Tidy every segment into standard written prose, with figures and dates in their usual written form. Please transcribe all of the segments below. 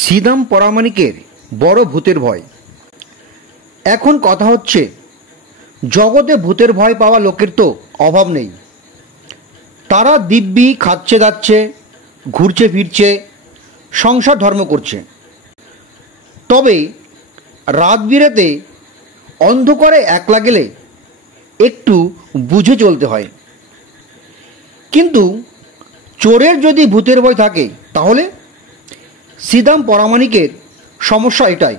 শ্রীদাম পরামানিকের বড় ভূতের ভয়। এখন কথা হচ্ছে, জগতে ভূতের ভয় পাওয়া লোকের তো অভাব নেই। তারা দিব্যি খাচ্ছে দাচ্ছে, ঘুরছে ফিরছে, সংসার ধর্ম করছে। তবে রাত বিরেতে অন্ধকারে একলা গেলে একটু বুঝে চলতে হয়। কিন্তু চোরের যদি ভূতের ভয় থাকে তাহলে শ্রীদাম পরামানিকের সমস্যা এটাই।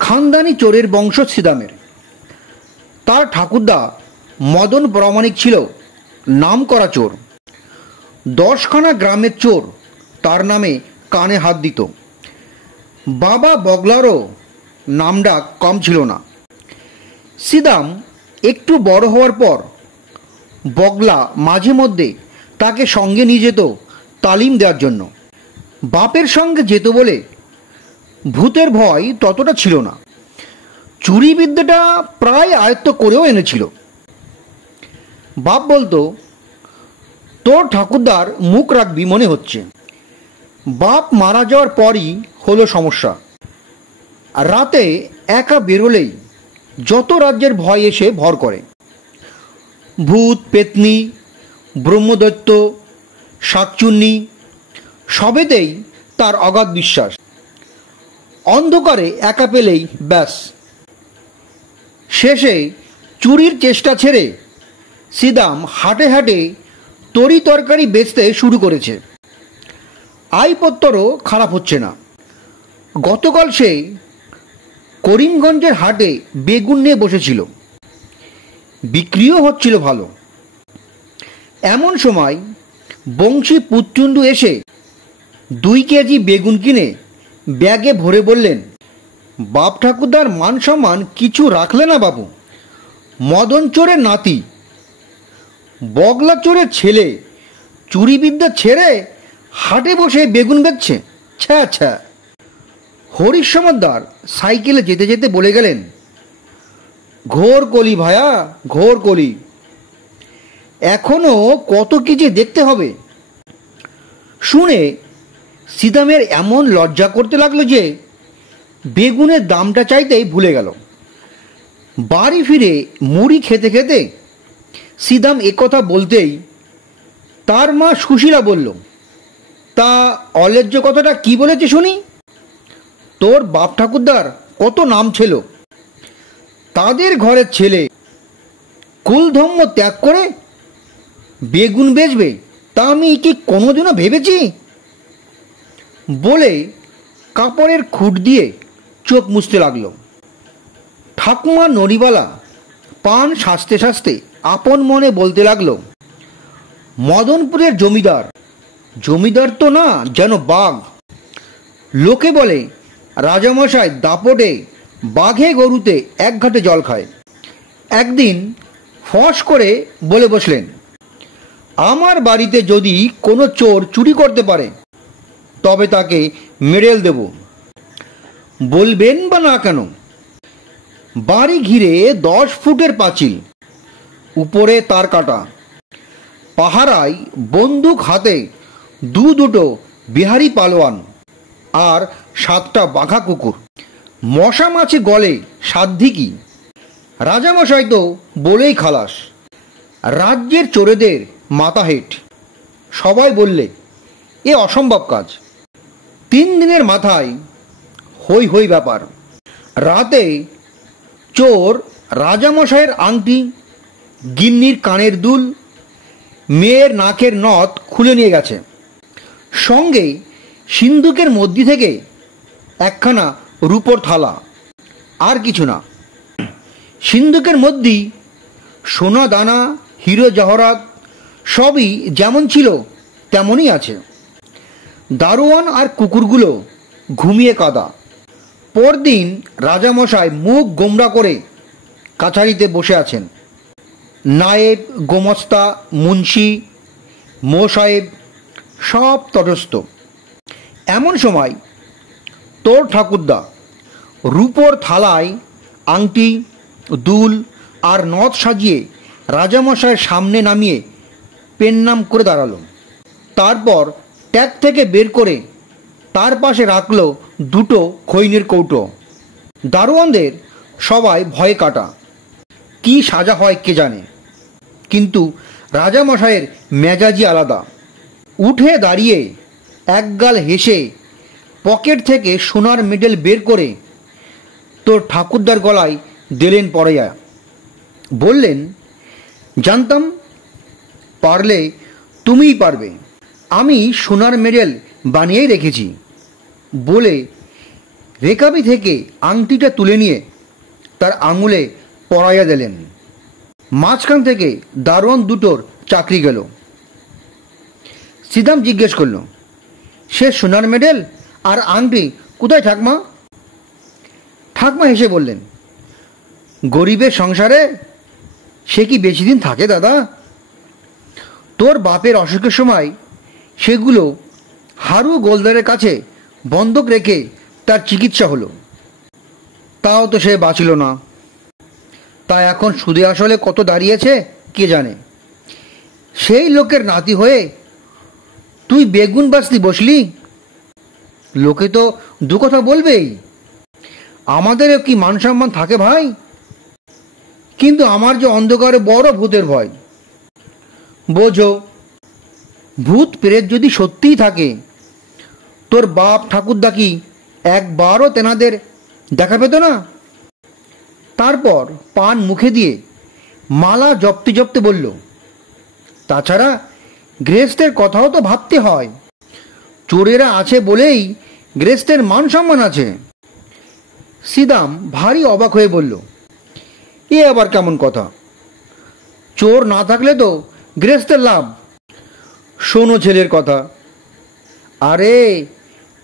খানদানি চোরের বংশ শ্রীদামের। তার ঠাকুরদা মদন পরামানিক ছিল নাম করা চোর। 10খানা গ্রামের চোর তার নামে কানে হাত দিত। বাবা বগলারও নামডাক কম ছিল না। শ্রীদাম একটু বড় হওয়ার পর বগলা মাঝে মধ্যে তাকে সঙ্গে নিয়ে যেত তালিম দেওয়ার জন্য। বাপের সঙ্গে যেত বলে ভূতের ভয় ততটা ছিল না। চুরি বিদ্যাটা প্রায় আয়ত্ত করেও এনেছিল। বাপ বলতো, তোর ঠাকুরদার মুখ রাখবি মনে হচ্ছে। বাপ মারা যাওয়ার পরই হলো সমস্যা। রাতে একা বেরোলেই যত রাজ্যের ভয় এসে ভর করে। ভূত পেতনি, ব্রহ্মদৈত্য, শাকচুন্নি সবেতেই তার অগাধ বিশ্বাস। অন্ধকারে একা পেলেই ব্যাস। শেষে চুরির চেষ্টা ছেড়ে শ্রীদাম হাটে হাটে তরি তরকারি বেচতে শুরু করেছে। আয়পত্তরও খারাপ হচ্ছে না। গতকাল সে করিমগঞ্জের হাটে বেগুন নিয়ে বসেছিল, বিক্রিও হচ্ছিল ভালো। এমন সময় বংশী পুতচুন্ডু এসে 2 কেজি বেগুন কিনে ব্যাগে ভরে বললেন, বাপ ঠাকুরদার মান সম্মান কিছু রাখলে না বাবু। মদন চোরের নাতি, বগলা চোরের ছেলে চুরিবিদ্যা ছেড়ে হাটে বসে বেগুন বেচছে। ছ্যা ছ্যা। হরিশ সমাদ্দার সাইকেলে যেতে যেতে বলে গেলেন, ঘোর কলি ভায়া, ঘোর কলি। এখনো কত কি যে দেখতে হবে। শুনে শ্রীদামের এমন লজ্জা করতে লাগলো যে বেগুনের দামটা চাইতেই ভুলে গেল। বাড়ি ফিরে মুড়ি খেতে খেতে শ্রীদাম একথা বলতেই তার মা সুশীলা বলল, তা অলেজ্জ কথাটা কি বলেছে শুনি? তোর বাপ ঠাকুরদার কত নাম ছিল, তাদের ঘরের ছেলে কুলধম্ম ত্যাগ করে বেগুন বেচবে, তা আমি কি কোনোদিনও ভেবেছি? বলে কাপড়ের খুঁট দিয়ে চোখ মুছতে লাগলো। ঠাকুমা নড়িবালা পান সাজতে সাজতে আপন মনে বলতে লাগলো, মদনপুরের জমিদার, জমিদার তো না যেন বাঘ। লোকে বলে রাজামশাই দাপটে বাঘে গরুতে এক ঘাটে জল খায়। একদিন ফস করে বলে বসলেন, আমার বাড়িতে যদি কোনো চোর চুরি করতে পারে তবে তাকে মেডেল দেব। বলবেন বা না কেন? বাড়ি ঘিরে 10 ফুটের পাঁচিল, উপরে তার কাটা, পাহারায় বন্দুক হাতে দুটো বিহারি পালোয়ান আর 7টা বাঘা কুকুর। মশা মাছি গলে সাধ্যি কি? রাজামশাই তো বলেই খালাস, রাজ্যের চোরেদের মাথা হেট। সবাই বললে এ অসম্ভব কাজ। 3 দিনের মাথায় হই হই ব্যাপার। রাতে চোর রাজামশাইয়ের আংটি, গিন্নির কানের দুল, মেয়ের নাকের নথ খুলে নিয়ে গেছে। সঙ্গে সিন্দুকের মধ্যে থেকে একখানা রূপোর থালা, আর কিছু না। সিন্দুকের মধ্যেই সোনা দানা, হিরো জহরাত সবই যেমন ছিল তেমনই আছে। দারোয়ান আর কুকুরগুলো ঘুমিয়ে কাদা। পরদিন রাজামশাই মুখ গোমরা করে কাছারিতে বসে আছেন। নায়েব, গোমস্তা, মুন্সি, মোসাহেব সব তটস্থ। এমন সময় তোর ঠাকুরদা রূপোর থালায় আংটি, দুল আর নথ সাজিয়ে রাজামশাইয়ের সামনে নামিয়ে পেন নাম করে দাঁড়ালো। তারপর ট্যাগ থেকে বের করে তার পাশে রাখল দুটো খৈনির কৌটো। দারোয়ানদের সবাই ভয়ে কাটা। কি সাজা হয় কে জানে, কিন্তু রাজামশাইয়ের মেজাজি আলাদা। উঠে দাঁড়িয়ে একগাল হেসে পকেট থেকে সোনার মেডেল বের করে তোর ঠাকুরদার গলায় দিলেন পড়াইয়া। বললেন, জানতাম পারলে তুমিই পারবে, আমি সোনার মেডেল বানিয়েই রেখেছি বলে রেকাবি থেকে আংটিটা তুলে নিয়ে তার আঙুলে পরাইয়া দিলেন। মাঝখান থেকে দারোয়ান দুটোর চাকরি গেল। সিদাম জিজ্ঞেস করল, সে সোনার মেডেল আর আংটি কোথায় ঠাকমা? ঠাকমা হেসে বললেন, গরিবের সংসারে সে কি বেশি দিন থাকে দাদা? তোর বাপের অসুখের সময় সেগুলো হারু গোলদারের কাছে বন্ধক রেখে তার চিকিৎসা হলো, তাও তো সে বাঁচিল না। তা এখন সুদে আসলে কত দাঁড়িয়েছে কে জানে। সেই লোকের নাতি হয়ে তুই বেগুন বাঁচতে বসলি। লোকে তো দু কথা বলবেই, আমাদেরও কি মান সম্মান থাকে ভাই? কিন্তু আমার যে অন্ধকারে বড় ভূতের ভয়। বোঝো, ভূত প্রেত যদি সত্যিই থাকে, তোর বাপ ঠাকুরদা কি একবারও তেনাদের দেখা পেত না? তারপর পান মুখে দিয়ে মালা জপতে জপতে বলল, তাছাড়া গৃহস্থের কথাও তো ভাবতে হয়। চোরেরা আছে বলেই গৃহস্থের মান সম্মান আছে। সিদাম ভারী অবাক হয়ে বলল, এ আবার কেমন কথা? চোর না থাকলে তো গৃহস্থের লাভ। শোনো ছেলের কথা, আরে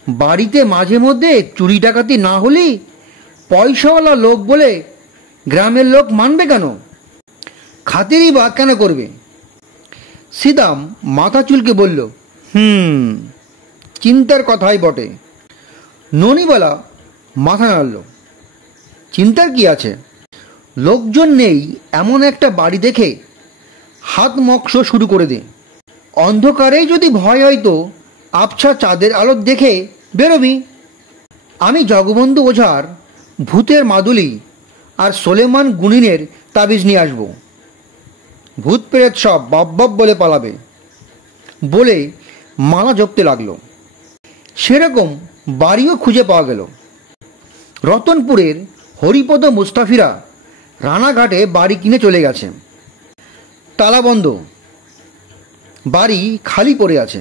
বাড়িতে মাঝে মধ্যে চুরি ডাকাতি না হলেই পয়সাওয়ালা লোক বলে গ্রামের লোক মানবে কেন? খাতিরই বা কেন করবে? সিদাম মাথা চুলকে বলল, চিন্তার কথাই বটে। ননিবালা মাথা নাড়ল। চিন্তার কি আছে? লোকজন নেই এমন একটা বাড়ি দেখে হাত মক্স শুরু করে দে। অন্ধকারেই যদি ভয় হয় তো আবছা চাঁদের আলো দেখে বেরোবি। আমি জগবন্ধু ওঝার ভূতের মাদুলি আর সোলেমান গুনিনের তাবিজ নিয়ে আসব। ভূত প্রেত সব বাপ বাপ বলে পালাবে বলে মালা জপতে লাগলো। সেরকম বাড়িও খুঁজে পাওয়া গেল। রতনপুরের হরিপদ মুস্তাফিরা রানাঘাটে বাড়ি কিনে চলে গেছে। তালাবন্ধ, বাড়ি খালি পড়ে আছে।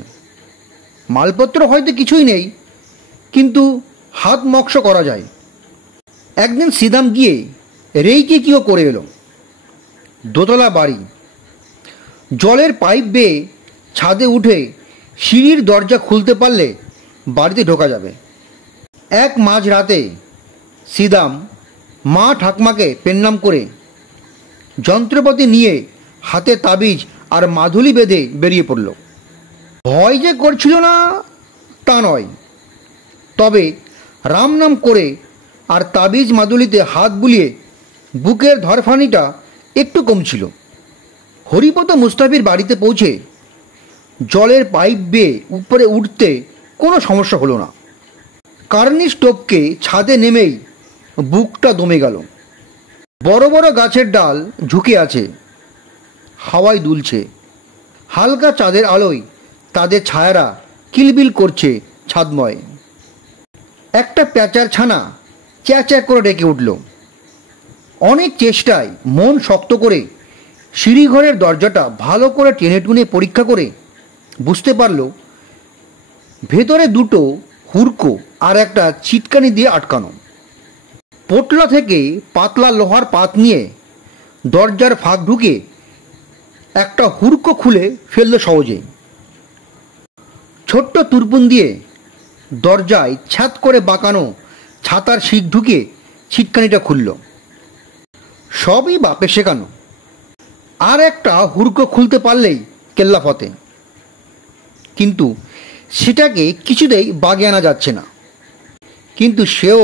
মালপত্র হয়তো কিছুই নেই, কিন্তু হাত মক্স করা যায়। একদিন সিদাম গিয়ে রেইকে কিও করে এলো। দোতলা বাড়ি, জলের পাইপ বেয়ে ছাদে উঠে সিঁড়ির দরজা খুলতে পারলে বাড়িতে ঢোকা যাবে। এক মাঝরাতে সিদাম মা ঠাকমাকে পেন্নাম করে যন্ত্রপাতি নিয়ে হাতে তাবিজ আর মাদুলি বেঁধে বেরিয়ে পড়ল। ভয় যে করছিল না তা নয়, তবে রাম নাম করে আর তাবিজ মাদুলিতে হাত বুলিয়ে বুকের ধরফানিটা একটু কমছিল। হরিপদ মুস্তাফির বাড়িতে পৌঁছে জলের পাইপ বেয়ে উপরে উঠতে কোনো সমস্যা হলো না। কার্নিশ টপকে ছাদে নেমেই বুকটা দমে গেল। বড় বড় গাছের ডাল ঝুঁকে আছে, হাওয়ায় দুলছে। হালকা চাঁদের আলোয় তাদের ছায়ারা কিলবিল করছে ছাদময়। একটা প্যাঁচার ছানা চ্যাঁ চ্যাঁ করে ডেকে উঠল। অনেক চেষ্টায় মন শক্ত করে সিঁড়িঘরের দরজাটা ভালো করে টেনে টুনে পরীক্ষা করে বুঝতে পারল ভেতরে দুটো হুড়কো আর একটা ছিটকানি দিয়ে আটকানো। পোটলা থেকে পাতলা লোহার পাত নিয়ে দরজার ফাঁক ঢুকে একটা হুড়কো খুলে ফেলল সহজে। ছোট্ট তুরপুন দিয়ে দরজায় ছ্যাঁত করে বাঁকানো ছাতার শিক ঢুকে ছিটকানিটা খুলল। সবই বাপে শেখানো। আর একটা হুড়কো খুলতে পারলেই কেল্লা ফতে, কিন্তু সেটাকে কিছুতেই বাগে আনা যাচ্ছে না। কিন্তু সেও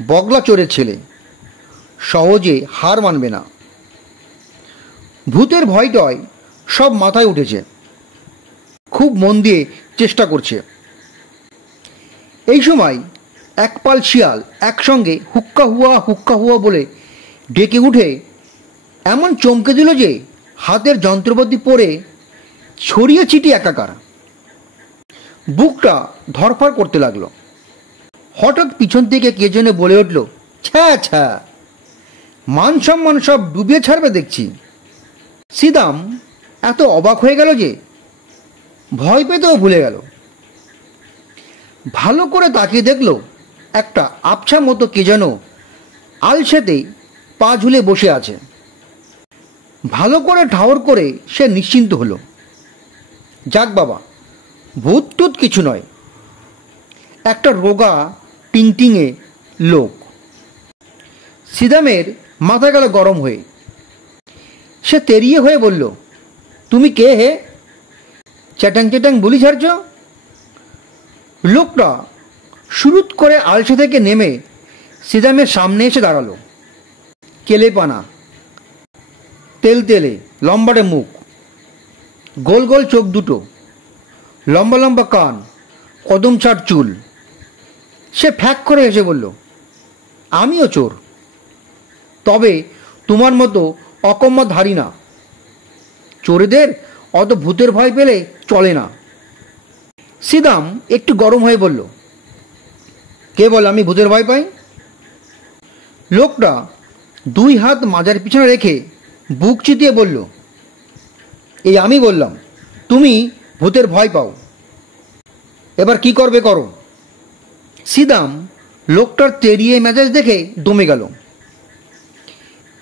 বগলা চোরের ছেলে, সহজে হার মানবে না। ভূতের ভয়টয় সব মাথায় উঠেছে, খুব মন দিয়ে চেষ্টা করছে। এই সময় এক পাল শিয়াল একসঙ্গে হুক্কা হুয়া বলে ডেকে উঠে এমন চমকে দিল যে হাতের যন্ত্রপাতি পড়ে ছড়িয়ে ছিটিয়ে একাকার। বুকটা ধরফর করতে লাগলো। হঠাৎ পিছন থেকে কে যেন বলে উঠল, ছ্যা ছ্যা, মান সম্মান সব ডুবিয়ে ছাড়বে দেখছি। সিদাম এত অবাক হয়ে গেল যে ভয় পেতেও ভুলে গেল। ভালো করে তাকিয়ে দেখল একটা আবছা মতো কে যেন আলসেতেই পা ঝুলে বসে আছে। ভালো করে ঠাওর করে সে নিশ্চিন্ত হলো। যাক বাবা, ভূত টুত কিছু নয়, একটা রোগা টিংটিঙে লোক। সিদামের মাথা গেল গরম হয়ে। সে তেরিয়ে হয়ে বলল, তুমি কে হে? চ্যাটাং চ্যাটাং বুলি ছাড়ছ? লোকটা শুরুত করে আলসে থেকে নেমে সিদামের সামনে এসে দাঁড়ালো। কেলেপানা, তেলতেলে, লম্বাটে মুখ, গোল গোল চোখ দুটো, লম্বা লম্বা কান, কদম ছাড় চুল। সে ফ্যাক করে এসে বলল, আমিও চোর, তবে তোমার মতো অকম্মা ধারি না। চোরেদের অত ভূতের ভয় পেলে চলে না। সিদাম একটু গরম হয়ে বলল, কে বল আমি ভূতের ভয় পাই? লোকটা দুই হাত মাজার পিছনে রেখে বুক চিতিয়ে বলল, এই আমি বললাম তুমি ভূতের ভয় পাও, এবার কি করবে করো। সিদাম লোকটার তেরিয়ে মেজাজ দেখে দমে গেল।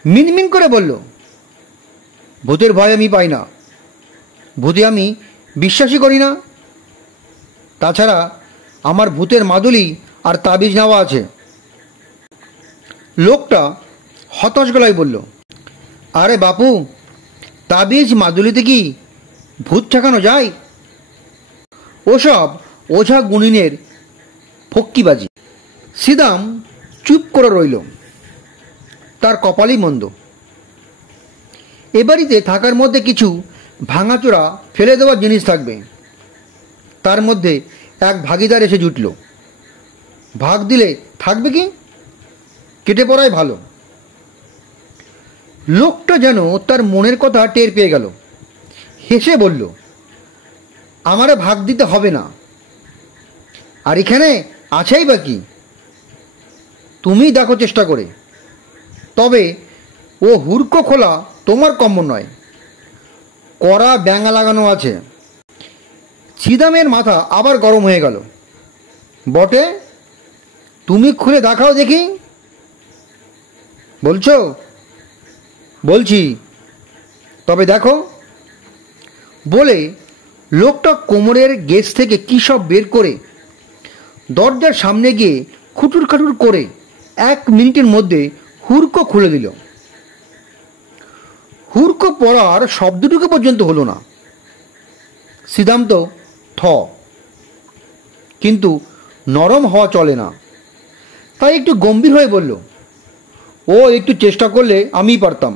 মিনমিন করে বলল, ভূতের ভয় আমি পাই না, ভূতে আমি বিশ্বাসই করি না। তাছাড়া আমার ভূতের মাদুলি আর তাবিজ নেওয়া আছে। লোকটা হতাশ গলায় বলল, আরে বাপু, তাবিজ মাদুলিতে কি ভূত ঠেকানো যায়? ওসব ওঝা গুণিনের ফক্কিবাজি। সিদাম চুপ করে রইল। তার কপালই মন্দ। এ বাড়িতে থাকার মধ্যে কিছু ভাঙাচোরা ফেলে দেওয়ার জিনিস থাকবে, তার মধ্যে এক ভাগিদার এসে জুটল। ভাগ দিলে থাকবে কি? কেটে পড়াই ভালো। লোকটা যেন তার মনের কথা টের পেয়ে গেল। হেসে বলল, আমারে ভাগ দিতে হবে না, আর এখানে আছেই বা কি? তুমি দেখো চেষ্টা করে। তবে ও হুড়কো খোলা তোমার কম্য নয়, কড়া ব্যাঙা লাগানো আছে। সিদামের মাথা আবার গরম হয়ে গেল। বটে, তুমি খুলে দেখাও দেখি। বলছো? বলছি, তবে দেখো। বলে লোকটা কোমরের গেজ থেকে কী সব বের করে দরজার সামনে গিয়ে খুটুর খাটুর করে 1 মিনিটের মধ্যে হুড়কো খুলে দিল। হুড়কো পড়ার শব্দটুকু পর্যন্ত হলো না। সিদাম তো কিন্তু নরম হওয়া চলে না, তাই একটু গম্ভীর হয়ে বলল, ও একটু চেষ্টা করলে আমিই পারতাম,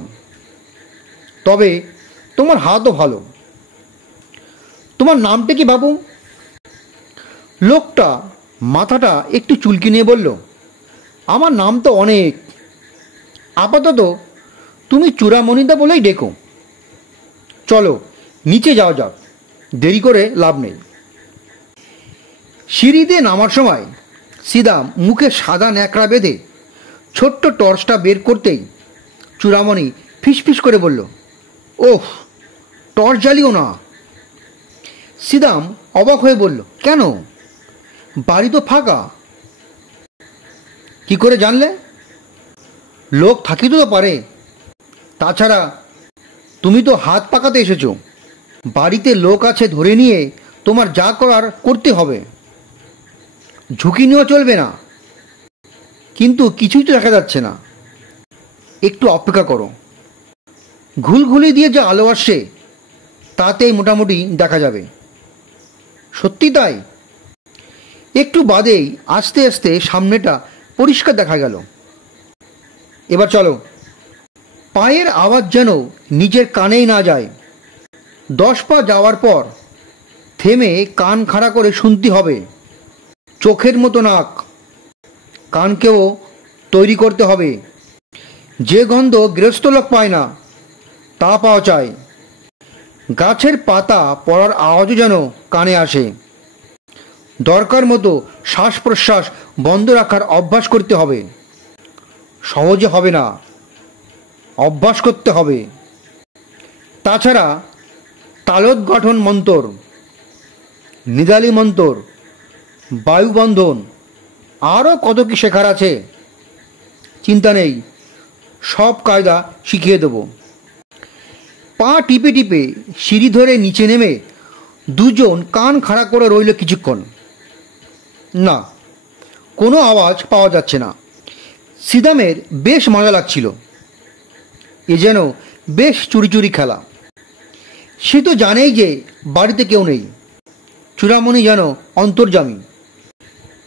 তবে তোমার হাতও ভালো। তোমার নামটা কি বাবু? লোকটা মাথাটা একটু চুলকি নিয়ে বলল, আমার নাম তো অনেক, আপাতত তুমি চূড়ামণিদা বলেই ডেকো। চলো নিচে যাওয়া যাক, দেরি করে লাভ নেই। সিঁড়ি দিয়ে নামার সময় সিদাম মুখে সাদা ন্যাকড়া বেঁধে ছোট্ট টর্চটা বের করতেই চূড়ামণি ফিসফিস করে বলল, ওহ, টর্চ জ্বালিও না। সিদাম অবাক হয়ে বলল, কেন? বাড়ি তো ফাঁকা। কি করে জানলে? লোক থাকিতে তো পারে। তাছাড়া তুমি তো হাত পাকাতে এসেছো, বাড়িতে লোক আছে ধরে নিয়ে তোমার যা করার করতে হবে, ঝুঁকি নেওয়া চলবে না। কিন্তু কিছুই তো দেখা যাচ্ছে না, একটু অপেক্ষা করো। ঘুলঘুলি দিয়ে যে আলো আসছে তাতেই মোটামুটি দেখা যাবে। সত্যি তাই। একটু বাদেই আস্তে আস্তে সামনেটা পরিষ্কার দেখা গেল। এবার চলো। পায়ের আওয়াজ যেন নিজের কানেই না যায়। 10 পা যাওয়ার পর থেমে কান খাড়া করে শুনতে হবে, চোখের মতো নাক, কানকেও তৈরি করতে হবে। যে গন্ধ গৃহস্থ লোক পায় না তা পাওয়া চাই। গাছের পাতা পড়ার আওয়াজও যেন কানে আসে। দরকার মতো শ্বাস প্রশ্বাস বন্ধ রাখার অভ্যাস করতে হবে। সহজে হবে না, অভ্যাস করতে হবে। তাছাড়া তালোদ্গঠন মন্তর, নিদালি মন্তর, বায়ুবন্ধন, আরও কত কি শেখার আছে। চিন্তা নেই, সব কায়দা শিখিয়ে দেব। পা টিপে টিপে সিঁড়ি ধরে নিচে নেমে দুজন কান খাড়া করে রইল কিছুক্ষণ। না, কোনো আওয়াজ পাওয়া যাচ্ছে না। সিদামের বেশ মজা লাগছিল। এ যেন বেশ চুরি চুরি খেলা। সে তো জানেই যে বাড়িতে কেউ নেই। চূড়ামণি যেন অন্তর্যামী।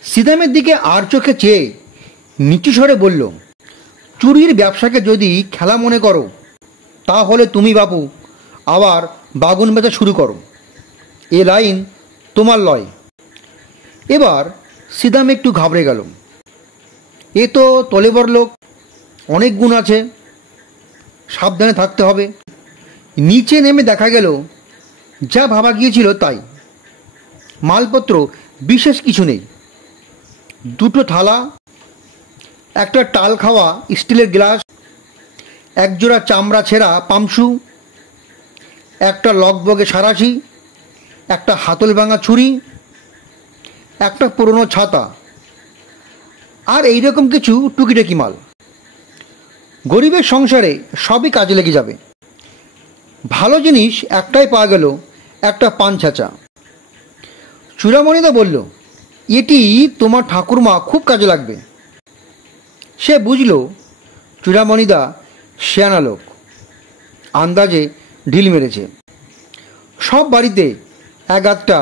সিদামের দিকে আর চোখে চেয়ে নিচু স্বরে বলল, চুরির ব্যবসাকে যদি খেলা মনে করো তাহলে তুমি বাপু আবার বাগুন বেচা শুরু করো। এ লাইন তোমার লয়। এবার সিদাম একটু ঘাবড়ে গেল। এ তো তলেবর লোক, অনেক গুণ আছে, সাবধানে থাকতে হবে। নিচে নেমে দেখা গেল যা ভাবা গিয়েছিল তাই। মালপত্র বিশেষ কিছু নেই। দুটো থালা, একটা টাল খাওয়া স্টিলের গ্লাস, একজোড়া চামড়া ছেঁড়া পামসু, একটা লকবগে সারাশি, একটা হাতল ভাঙা ছুরি, একটা পুরনো ছাতা, আর এইরকম কিছু টুকিটাকি মাল। গরিবের সংসারে সবই কাজে লেগে যাবে। ভালো জিনিস একটাই পাওয়া গেল, একটা পান ছাঁচা। চূড়ামণিদা বলল, এটি তোমার ঠাকুরমা খুব কাজে লাগবে। সে বুঝল চূড়ামণিদা শেয়ানা লোক, আন্দাজে ঢিল মেরেছে। সব বাড়িতে এক আধটা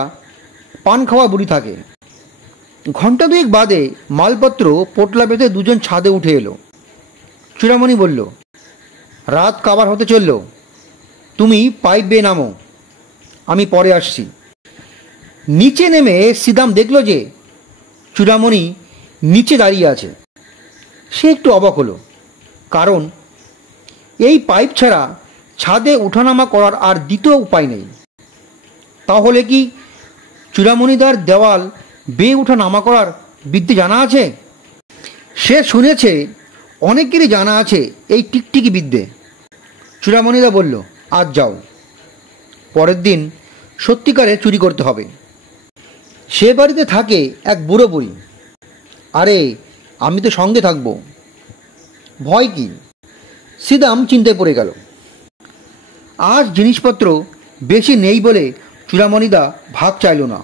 পান খাওয়া বুড়ি থাকে। ঘণ্টা দুয়েক বাদে মালপত্র পোটলা বেঁধে দুজন ছাদে উঠে এলো। চূড়ামণি বলল, রাত কাবার হতে চলল, তুমি পাইপ বেয়ে নামো, আমি পরে আসছি। নিচে নেমে সিদাম দেখল যে চূড়ামণি নিচে দাঁড়িয়ে আছে। সে একটু অবাক হলো, কারণ এই পাইপ ছাড়া ছাদে ওঠানামা করার আর দ্বিতীয় উপায় নেই। তাহলে কি চূড়ামণিদার দেওয়াল বেয়ে ওঠা নামা করার বিদ্যে জানা আছে? সে শুনেছে অনেকেরই জানা আছে এই টিকটিকি বিদ্যে। চূড়ামণিদা বলল, আজ যাও, পরের দিন সত্যিকারে চুরি করতে হবে। সে বাড়িতে থাকে এক বুড়ো বুড়ি। আরে আমি তো সঙ্গে থাকবো, ভয় কি? সিদাম চিন্তায় পড়ে গেল। আজ জিনিসপত্র বেশি নেই বলে চূড়ামণিদা ভাগ চাইল না,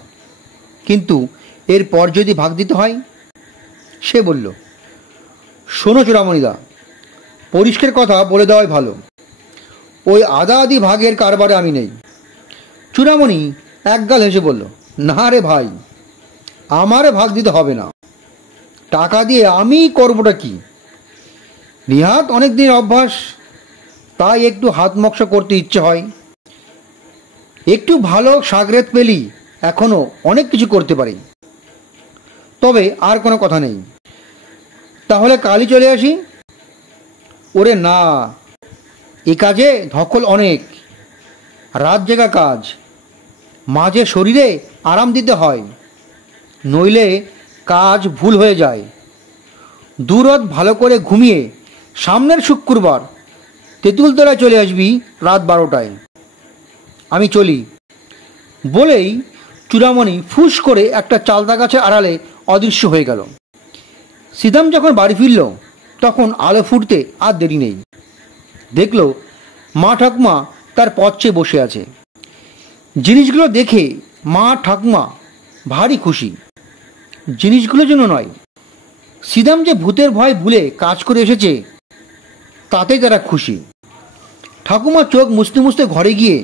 কিন্তু এরপর যদি ভাগ দিতে হয়। সে বলল, শোনো চূড়ামণিদা, পরিষ্কার কথা বলে দেওয়াই ভালো, ওই আধা আধি ভাগের কারবারে আমি নেই। চূড়ামণি একগাল হেসে বলল, না রে ভাই, আমারে ভাগ দিতে হবে না। টাকা দিয়ে আমি করবোটা কি? নিহাত অনেক দিন অভ্যাস, তাই একটু হাত মকসা করতে ইচ্ছে হয়। একটু ভালো সাগরেত পেলি এখনও অনেক কিছু করতে পারি। তবে আর কোনো কথা নেই। তাহলে কালই চলে আসি? ওরে না, এ কাজে ধকল অনেক, রাত জেগা কাজ, মাঝে শরীরে আরাম দিতে হয়, নইলে কাজ ভুল হয়ে যায়। দুরাত ভালো করে ঘুমিয়ে সামনের শুক্রবার তেঁতুলতলায় চলে আসবি রাত 12টায়। আমি চলি। বলেই চূড়ামণি ফুস করে একটা চালতা গাছের আড়ালে অদৃশ্য হয়ে গেল। সিদাম যখন বাড়ি ফিরল তখন আলো ফুটতে আর দেরি নেই। দেখল মা ঠাকুমা তার পথ চেয়ে বসে আছে। জিনিসগুলো দেখে মা ঠাকুমা ভারী খুশি। জিনিসগুলোর জন্য নয়, সিদাম যে ভূতের ভয় ভুলে কাজ করে এসেছে তাতেই তারা খুশি। ঠাকুমা চোখ মুছতে মুছতে ঘরে গিয়ে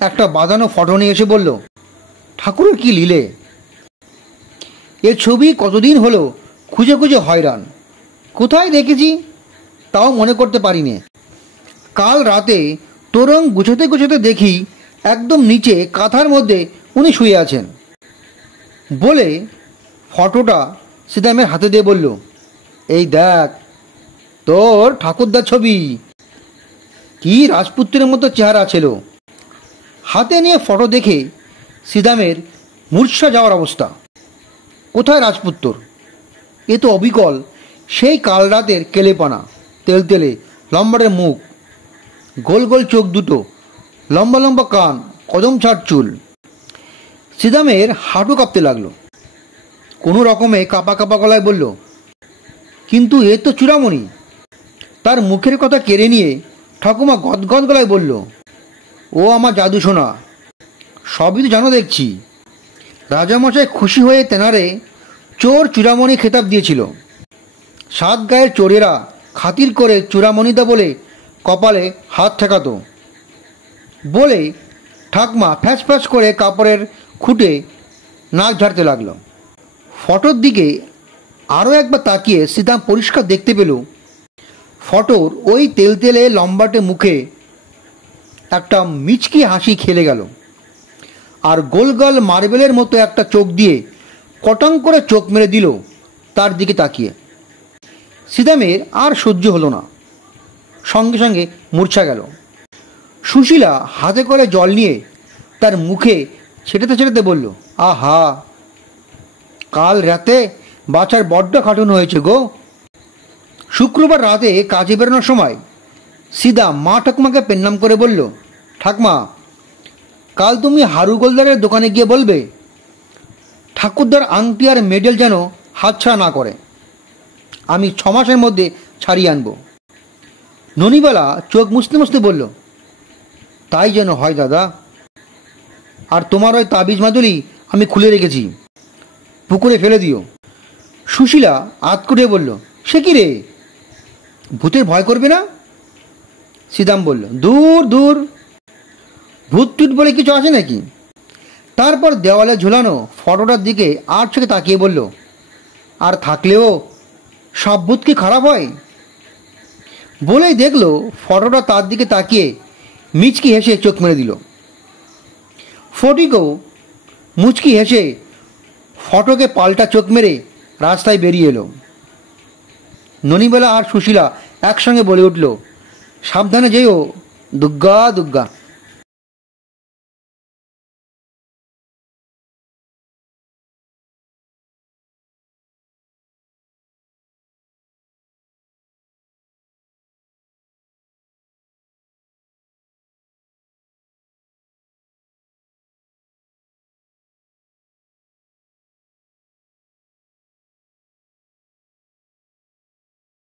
একটা বাঁধানো ফটো নিয়ে এসে বলল, ঠাকুরের কি লীলে! এর ছবি কতদিন হলো খুঁজে খুঁজে হয়রান, কোথায় দেখেছি তাও মনে করতে পারিনি। কাল রাতে তোরং গুছোতে গুছোতে দেখি একদম নিচে কাঁথার মধ্যে উনি শুয়ে আছেন। বলে ফটোটা সিদামের হাতে দিয়ে বলল, এই দেখ তোর ঠাকুরদার ছবি। কি রাজপুত্রের মতো চেহারা ছিল। হাতে নিয়ে ফটো দেখে সিদামের মূর্ছা যাওয়ার অবস্থা। কোথায় রাজপুত্র? এ তো অবিকল সেই কাল রাতের কেলেপানা, তেলতেলে লম্বাটে মুখ, গোল গোল চোখ দুটো, লম্বা লম্বা কান, কদম ছাড় চুল। সিদামের হাঁটু কাঁপতে লাগলো। কোনো রকমে কাঁপা কাঁপা গলায় বলল, কিন্তু এ তো চূড়ামণি। তার মুখের কথা কেড়ে নিয়ে ঠাকুমা গদগদ গলায় বলল, ও আমার জাদু সোনা, সবই তো জানো দেখছি। রাজামশাই খুশি হয়ে তেনারে চোর চূড়ামণি খেতাব দিয়েছিল। 7 গায়ের চোরেরা খাতির করে চূড়ামণিদা বলে কপালে হাত ঠেকাতো। বলে ঠাকমা ফ্যাঁচ ফ্যাঁচ করে কাপড়ের খুঁটে নাক ঝাড়তে লাগলো। ফটোর দিকে আরও একবার তাকিয়ে সিদাম পরিষ্কার দেখতে পেল ফটোর ওই তেলতেলে লম্বাটে মুখে একটা মিচকি হাসি খেলে গেল, আর গোল গোল মার্বেলের মতো একটা চোখ দিয়ে কটং করে চোখ মেরে দিল তার দিকে তাকিয়ে। সিদামের আর সহ্য হলো না, সঙ্গে সঙ্গে মূর্ছা গেল। সুশীলা হাতে করে জল নিয়ে তার মুখে ছেটাতে ছেটাতে বলল, আহা, কাল রাতে বাচ্চার বড্ড খাটুন হয়েছে গো। শুক্রবার রাতে কাজে বেরোনোর সময় সিদাম মা ঠাকুমাকে পেন্নাম করে বলল, ঠাকমা, কাল তুমি হারু গোলদারের দোকানে গিয়ে বলবে ঠাকুরদার আংটি আর মেডেল যেন হাতছাড়া না করে। আমি 6 মাসের মধ্যে ছাড়িয়ে আনব। ননিবালা চোখ মুছতে মুছতে বলল, তাই যেন হয় দাদা। আর তোমার ওই তাবিজ মাদুলি আমি খুলে রেখেছি, পুকুরে ফেলে দিও। সুশীলা আতকুটে বলল, সে কি রে, ভূতের ভয় করবে না? সিদাম বলল, দূর দূর, ভূত টুত বলে কিছু আছে নাকি? তারপর দেওয়ালে ঝুলানো ফটোটার দিকে আর চোখে তাকিয়ে বলল, আর থাকলেও সব ভূত কি খারাপ হয়? বলেই দেখলো ফটোটা তার দিকে তাকিয়ে মিচকি হেসে চোখ মেরে দিল। ফটিকও মুচকি হেসে ফটোকে পাল্টা চোখ মেরে রাস্তায় বেরিয়ে এলো। ননিবেলা আর সুশীলা একসঙ্গে বলে উঠল, সাবধানে যেও, দুগ্গা দুগ্গা।